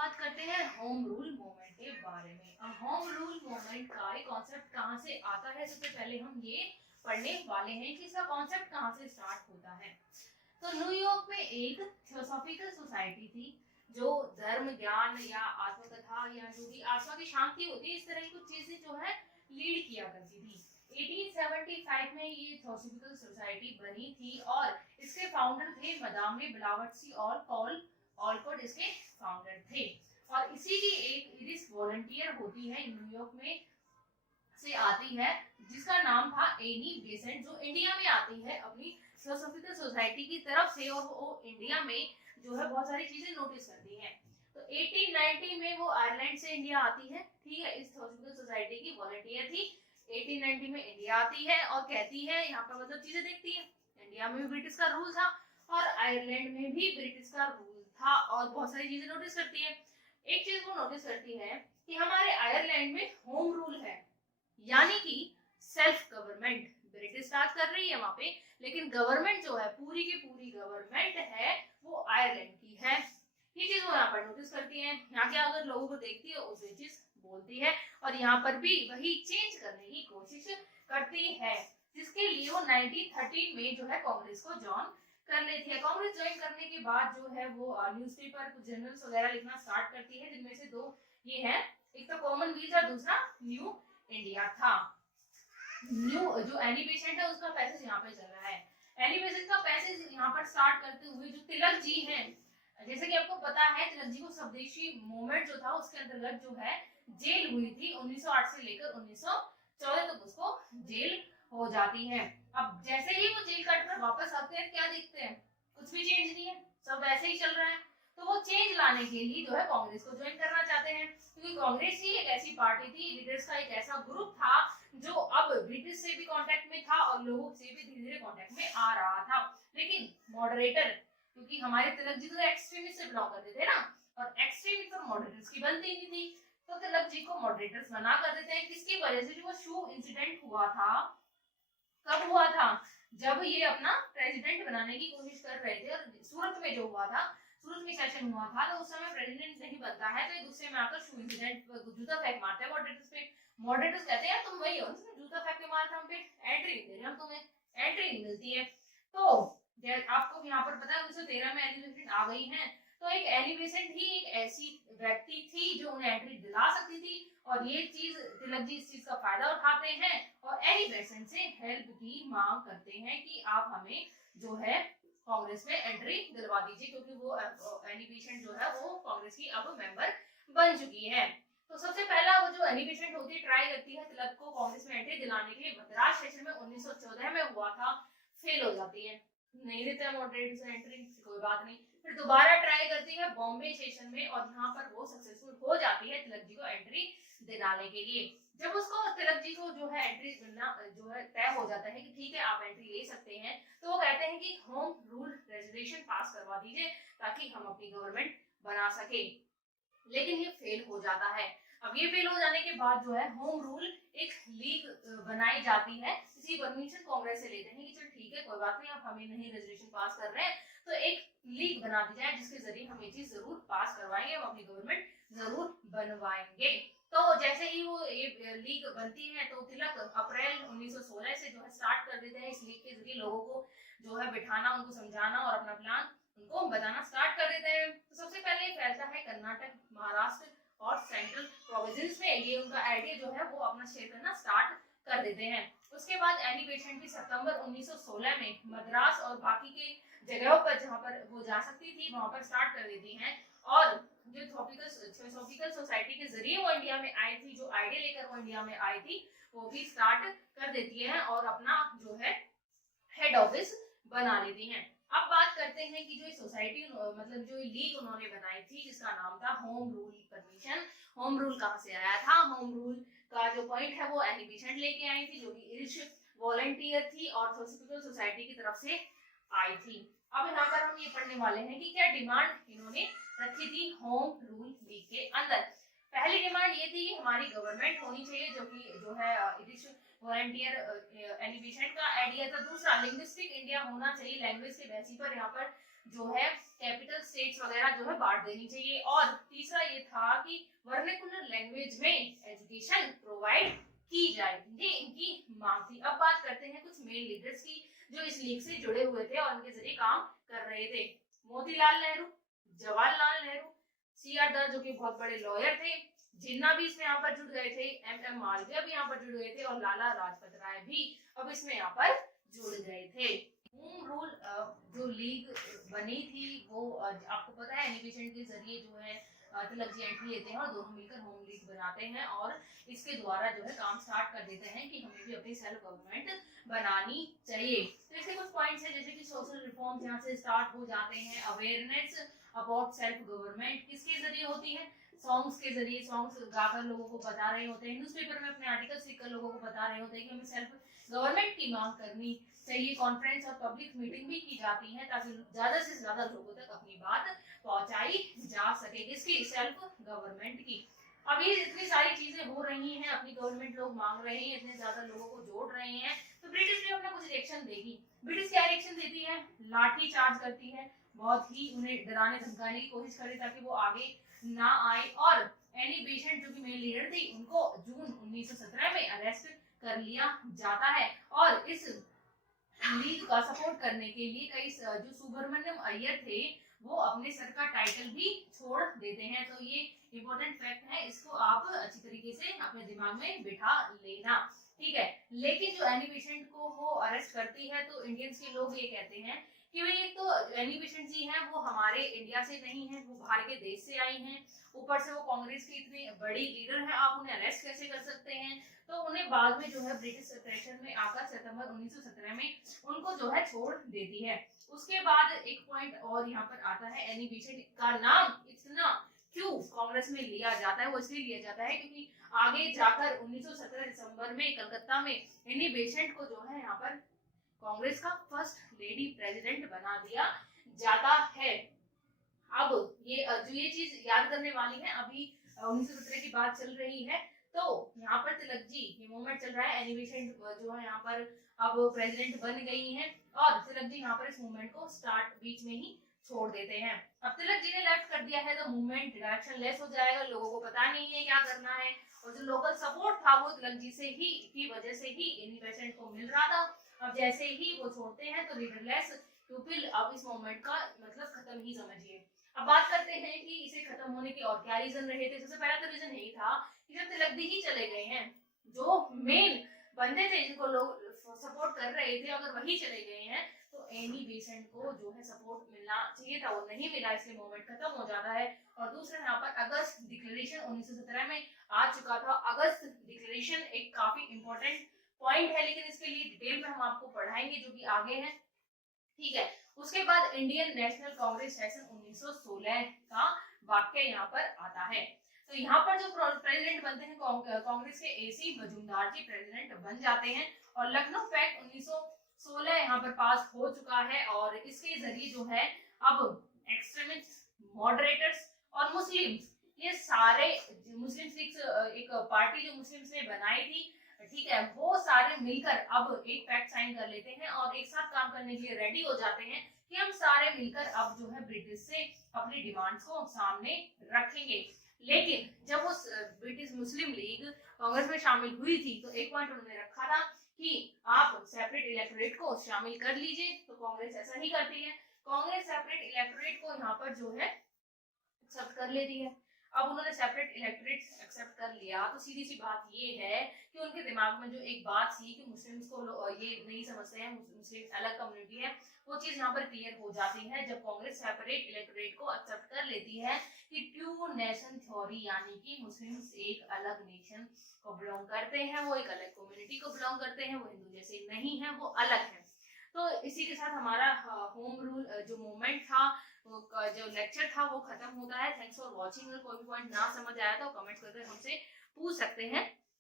बात करते हैं होम रूल मूवमेंट के बारे में। अब होम रूल मूवमेंट का ये कॉन्सेप्ट कहाँ से आता है, सबसे पहले हम ये पढ़ने वाले हैं कि इसका कॉन्सेप्ट कहाँ से स्टार्ट होता है। तो न्यूयॉर्क में एक थियोसॉफिकल सोसाइटी थी जो धर्म, ज्ञान या आत्मकथा या जो भी आत्मा की शांति होती है, इस तरह की कुछ चीजें जो है लीड किया करती थी। 1875 में ये थियोसॉफिकल सोसाइटी बनी थी और इसके फाउंडर थे मदामे ब्लावटसी और पॉल ऑलकॉट इसके फाउंडर थे। और इसी की एक इरिस वॉलंटियर होती है न्यूयॉर्क में से आती है, जिसका नाम था एनी बेसेंट, जो इंडिया में आती है अपनी थियोसॉफिकल सोसाइटी की तरफ से, और वो इंडिया में जो है बहुत सारी चीजें नोटिस करती है। तो 1890 में वो आयरलैंड से इंडिया आती है, ठीक है, इस थियोसॉफिकल सोसाइटी की वॉलंटियर थी। 1890 में इंडिया आती है और कहती है, यहाँ पर मतलब चीजें देखती है, इंडिया में भी ब्रिटिश का रूल था और आयरलैंड में भी ब्रिटिश का रूल था, और बहुत सारी चीजें नोटिस करती है। एक चीज वो नोटिस करती है कि हमारे आयरलैंड में होम रूल है, यानी कि सेल्फ गवर्नमेंट। ब्रिटिश राज कर रही है वहां पे, लेकिन गवर्नमेंट जो है, पूरी की पूरी गवर्नमेंट है, वो आयरलैंड की है। ये चीज वो यहाँ पर नोटिस करती है, यहाँ के अगर लोगों को देखती है उसे चीज बोलती है, और यहाँ पर भी वही चेंज करने की कोशिश करती है, जिसके लिए वो 1913 में जो है कांग्रेस को ज्वाइन कर लेती है। कांग्रेस ज्वाइन करने के बाद जो है वो न्यूज़पेपर, कुछ जर्नल्स वगैरह लिखना स्टार्ट करती है, जिनमें से दो ये है, एक तो कॉमनवेल्थ और दूसरा न्यू इंडिया था। न्यू जो एनी बेसेंट है उसका पैसेज यहाँ पे चल रहा है। एनी बेसेंट का पैसेज यहाँ पर स्टार्ट करते हुए जो तिलक जी हैं, जैसे कि आपको पता है तिलक जी को स्वदेशी मूवमेंट जो था उसके अंतर्गत जो है जेल हुई थी, 1908 से लेकर 1914 तक उसको जेल हो जाती है। अब जैसे ही वो जेल कट कर वापस आते हैं, क्या देखते हैं, कुछ भी चेंज नहीं है, सब ऐसे ही चल रहा है। तो वो चेंज लाने के लिए जो है कांग्रेस को ज्वाइन करना चाहते हैं, क्योंकि कांग्रेस ही एक ऐसी पार्टी थी, लीडर्स का एक ऐसा ग्रुप था जो अब ब्रिटिश से भी कांटेक्ट में था और लोगों से भी धीरे धीरे कांटेक्ट में आ रहा था। लेकिन मॉडरेटर, क्योंकि हमारे तिलक जी तो एक्सट्रीमिस्ट से बिलोंग करते थे ना, और एक्सट्रीमिस्ट और मॉडरेटर्स की बनती नहीं थी, तो तिलक जी को मॉडरेटर्स बना कर देते हैं। किसकी वजह से, जो वो शू इंसिडेंट हुआ था, कब हुआ था, जब ये अपना प्रेसिडेंट बनाने की कोशिश कर रहे थे, और सूरत में जो हुआ था, सूरत में सेशन हुआ था, तो उस समय प्रेसिडेंट नहीं बनता है, तो गुस्से में आकर शू इंसिडेंट जूता फेंक मारते हैं मॉडरेटर्स पे। मॉडरेटर्स कहते हैं तुम वही हो जिसने जूता फेंक के मारा था हम पे, एंट्री नहीं दे रहे हम तुम्हें, एंट्री नहीं मिलती है। तो आपको यहाँ पर पता है 1913 में एनी बेसेंट आ गई है, तो एक एनी बेसेंट ही एक ऐसी व्यक्ति थी जो उन्हें एंट्री दिला सकती थी, और ये चीज तिलक जी इस चीज का फायदा उठाते हैं और एनी बेसेंट से हेल्प की मांग करते हैं कि आप हमें जो है कांग्रेस में एंट्री दिलवा दीजिए, क्योंकि वो एनी बेसेंट जो है वो कांग्रेस की अब मेंबर बन चुकी है। तो सबसे पहला वो जो एनी बेसेंट होती है, ट्राई करती है तिलक को कांग्रेस में एंट्री दिलाने के लिए, मद्रास सेशन में 1914 में हुआ था, फेल हो जाती है, नहीं देते मॉडरेट से एंट्री, कोई बात नहीं। फिर दोबारा ट्राई करती है बॉम्बे सेशन में, और यहाँ पर वो सक्सेसफुल हो जाती है तिलक जी को एंट्री दिलाने के लिए। जब उसको तिलक जी को जो है एंट्री मिलना जो है तय हो जाता है कि ठीक है आप एंट्री ले सकते हैं, तो वो कहते हैं कि होम रूल रेजोल्यूशन पास करवा दीजिए ताकि हम अपनी गवर्नमेंट बना सके। लेकिन ये फेल हो जाता है। अब ये फेल हो जाने के बाद जो है होम रूल एक लीग बनाई जाती है, इसी परमिशन कांग्रेस से लेते हैं कि चल ठीक है कोई बात नहीं, आप हमें नहीं रेजोल्यूशन पास कर रहे हैं, तो एक लीग बना दी जाए जिसके जरिए हम ये चीज जरूर पास करवाएंगे, हम अपनी गवर्नमेंट जरूर बनवाएंगे। तो जैसे ही वो ये लीग बनती है, तो तिलक अप्रैल 1916 से जो है स्टार्ट कर देते हैं इस लीग के जरिए लोगों को जो है बिठाना, उनको समझाना और अपना प्लान उनको बताना स्टार्ट कर देते हैं। तो सबसे पहले फैलता है कर्नाटक, महाराष्ट्र और सेंट्रल प्रोविंसेस में, ये उनका आइडिया जो है वो अपना शेयर करना स्टार्ट कर देते हैं। उसके बाद एनी बेसेंट भी सितंबर 1916 में मद्रास और बाकी के जगहों पर जहां पर वो जा सकती थी वहां पर स्टार्ट कर देती हैं, और जो थियोसॉफिकल सोसाइटी के जरिए वो इंडिया में आई थी, जो आइडिया लेकर वो इंडिया में आई थी, वो भी स्टार्ट कर देती है और अपना जो है हेड ऑफिस बना लेती हैं। अब बात करते हैं कि जो सोसाइटी मतलब जो लीग उन्होंने बनाई थी जिसका नाम था home rule permission. Home rule कहाँ से आया था, होम रूल का जो पॉइंट है वो एनी बेसेंट लेके आई थी, जो कि इरिश वॉलंटियर थी और थियोसॉफिकल सोसाइटी की तरफ से आई थी। अब यहाँ पर हम ये पढ़ने वाले हैं कि क्या डिमांड इन्होंने रखी थी होम रूल लीग के अंदर। पहली डिमांड ये थी कि हमारी गवर्नमेंट होनी चाहिए, जो कि जो है इरिश वॉलंटियर एनी बेसेंट का आइडिया था। दूसरा, लिंग्विस्टिक इंडिया होना चाहिए, लैंग्वेज के बेसिस पर यहाँ पर जो है कैपिटल स्टेट्स वगैरह जो है बांट देनी चाहिए। और तीसरा ये था कि वर्नाकुलर लैंग्वेज में एजुकेशन प्रोवाइड की जाए, ये इनकी मांग थी। अब बात करते हैं कुछ मेन लीडर्स की जो इस लीग से जुड़े हुए थे और उनके जरिए काम कर रहे थे। मोतीलाल नेहरू, जवाहरलाल नेहरू, सीआर दत्त जो कि बहुत बड़े लॉयर थे, जिन्ना भी इसमें यहाँ पर जुड़ गए थे, एम मालवीय भी यहाँ पर जुड़ गए थे और लाला लाजपत राय भी अब इसमें यहाँ पर जुड़ गए थे। होम रूल जो लीग बनी थी वो आपको पता है एनी बेसेंट के जरिए जो है तिलक जी एंट्री लेते हैं और दोनों मिलकर होम लीग बनाते हैं और इसके द्वारा जो है काम स्टार्ट कर देते हैं कि हमें भी अपनी सेल्फ गवर्नमेंट बनानी चाहिए। तो इसके कुछ पॉइंट्स हैं जैसे कि सोशल रिफॉर्म्स यहाँ से स्टार्ट हो जाते हैं। अवेयरनेस अबाउट सेल्फ गवर्नमेंट किसके जरिए होती है? सॉन्ग्स के जरिए, सॉन्ग्स गाकर लोगों को बता रहे होते हैं, न्यूज़पेपर में अपने आर्टिकल्स लिखकर लोगों को बता रहे होते हैं कि हमें सेल्फ गवर्नमेंट की मांग करनी चाहिए। कॉन्फ्रेंस और पब्लिक मीटिंग भी की जाती है ताकि ज्यादा से ज्यादा लोगों तक अपनी बात पहुंचाई जा सके। किसकी? सेल्फ गवर्नमेंट की। अभी इतनी सारी चीजें हो रही हैं, अपनी गवर्नमेंट लोग मांग रहे हैं, इतने ज्यादा लोगों को जोड़ रहे हैं, तो ब्रिटिश भी अपना कुछ रिएक्शन देगी। ब्रिटिश क्या रिएक्शन देती है? लाठी चार्ज करती है, बहुत ही उन्हें डराने धमकाने की कोशिश करे ताकि वो आगे ना आए। और एनी बेसेंट जो कि मेन लीडर थी उनको जून 1917 में अरेस्ट कर लिया जाता है। और इस लीग का सपोर्ट करने के लिए कई जो सुब्रमण्यम अय्यर थे वो अपने सर का टाइटल भी छोड़ देते हैं। तो ये इम्पोर्टेंट फैक्ट है, इसको आप अच्छी तरीके से अपने दिमाग में बिठा लेना, ठीक है। लेकिन जो एनी बेसेंट को वो अरेस्ट करती है तो इंडियंस के लोग ये कहते हैं कि भाई एक तो एनी बेसेंट जी हैं वो हमारे इंडिया से नहीं है, वो बाहर के देश से आई हैं, ऊपर से वो कांग्रेस की इतनी बड़ी लीडर है, आप उन्हें अरेस्ट कैसे कर सकते हैं? तो उन्हें बाद में जो है ब्रिटिश प्रेशर में आकर सितंबर 1917 में उनको जो है छोड़ देती है। उसके बाद एक पॉइंट और यहाँ पर आता है, एनी बेसेंट का नाम इतना क्यों कांग्रेस में लिया जाता है? वो इसलिए लिया जाता है क्योंकि आगे जाकर 1917 दिसंबर में कलकत्ता में एनी बेसेंट को जो है यहाँ पर कांग्रेस का फर्स्ट लेडी प्रेसिडेंट बना दिया जाता है। अब ये चीज याद करने वाली है, अभी 1917 की बात चल रही है तो यहाँ पर तिलक जी ये मूवमेंट चल रहा है, एनी बेसेंट जो है यहाँ पर अब प्रेसिडेंट बन गई हैं और तिलक जी यहाँ पर इस मूवमेंट को स्टार्ट बीच में ही छोड़ देते हैं। अब तिलक जी ने लेफ्ट कर दिया है तो मूवमेंट डायरेक्शन लेस हो जाएगा, लोगों को पता नहीं है क्या करना है और जो लोकल सपोर्ट था वो तिलक जी से ही की वजह से ही एनी बेसेंट को मिल रहा था। अब जैसे ही वो छोड़ते हैं तो लीडरलेस पीपल अब इस मूवमेंट का मतलब खत्म ही समझिए। अब बात करते हैं कि इसे खत्म होने के और क्या रीजन रहे थे। सबसे पहला तो रीजन यही था कि जब तिलक जी ही चले गए हैं, जो मेन बंदे थे जिनको लोग सपोर्ट कर रहे थे, अगर वही चले गए हैं तो एनी बेसेंट को जो है सपोर्ट मिलना चाहिए था, वो नहीं मिला, इसलिए मूवमेंट खत्म हो जाता है। और दूसरा यहाँ पर अगस्त डिक्लेरेशन 1917 में आ चुका था। अगस्त डिक्लेरेशन एक काफी इंपॉर्टेंट पॉइंट है, लेकिन इसके लिए डिटेल में हम आपको पढ़ाएंगे जो कि आगे है, ठीक है। उसके बाद इंडियन नेशनल कांग्रेस सेशन 1916 का वाक्य यहाँ पर आता है। तो यहाँ पर जो प्रेसिडेंट बनते हैं कांग्रेस के एसी मजूमदार जी प्रेसिडेंट बन जाते हैं और लखनऊ पैक्ट 1916 यहाँ पर पास हो चुका है और इसके जरिए जो है अब एक्सट्रीमिस्ट, मॉडरेटर्स और मुस्लिम्स, ये सारे मुस्लिम्स एक पार्टी जो मुस्लिम्स ने बनाई थी, ठीक है, वो सारे मिलकर अब एक पैक्ट साइन कर लेते हैं और एक साथ काम करने के लिए रेडी हो जाते हैं कि हम सारे मिलकर अब जो है ब्रिटिश से अपनी डिमांड्स को सामने रखेंगे। लेकिन जब वो ब्रिटिश मुस्लिम लीग कांग्रेस में शामिल हुई थी तो एक पॉइंट उन्होंने रखा था कि आप सेपरेट इलेक्टोरेट को शामिल कर लीजिए, तो कांग्रेस ऐसा ही करती है। कांग्रेस सेपरेट इलेक्टोरेट को यहाँ पर जो है एक्सेप्ट कर लेती है। अब उन्होंने सेपरेट इलेक्टोरेट एक्सेप्ट कर लिया तो सीधी सी बात ये है कि उनके दिमाग में जो एक बात थी कि मुस्लिम्स को ये नहीं समझते हैं, मुस्लिम अलग कम्युनिटी है, वो चीज यहाँ पर क्लियर हो जाती है जब कांग्रेस सेपरेट इलेक्टोरेट को एक्सेप्ट कर लेती है कि टू नेशन थ्योरी, यानी कि मुस्लिम्स एक अलग नेशन को बिलोंग करते हैं, वो एक अलग कम्युनिटी को बिलोंग करते हैं, वो हिंदू जैसे नहीं है, वो अलग है। तो इसी के साथ हमारा होम रूल जो मूवमेंट था, जो लेक्चर था, वो खत्म होता है। Thanks for watching. अगर कोई भी पॉइंट ना समझ आया तो कमेंट करके हमसे पूछ सकते हैं।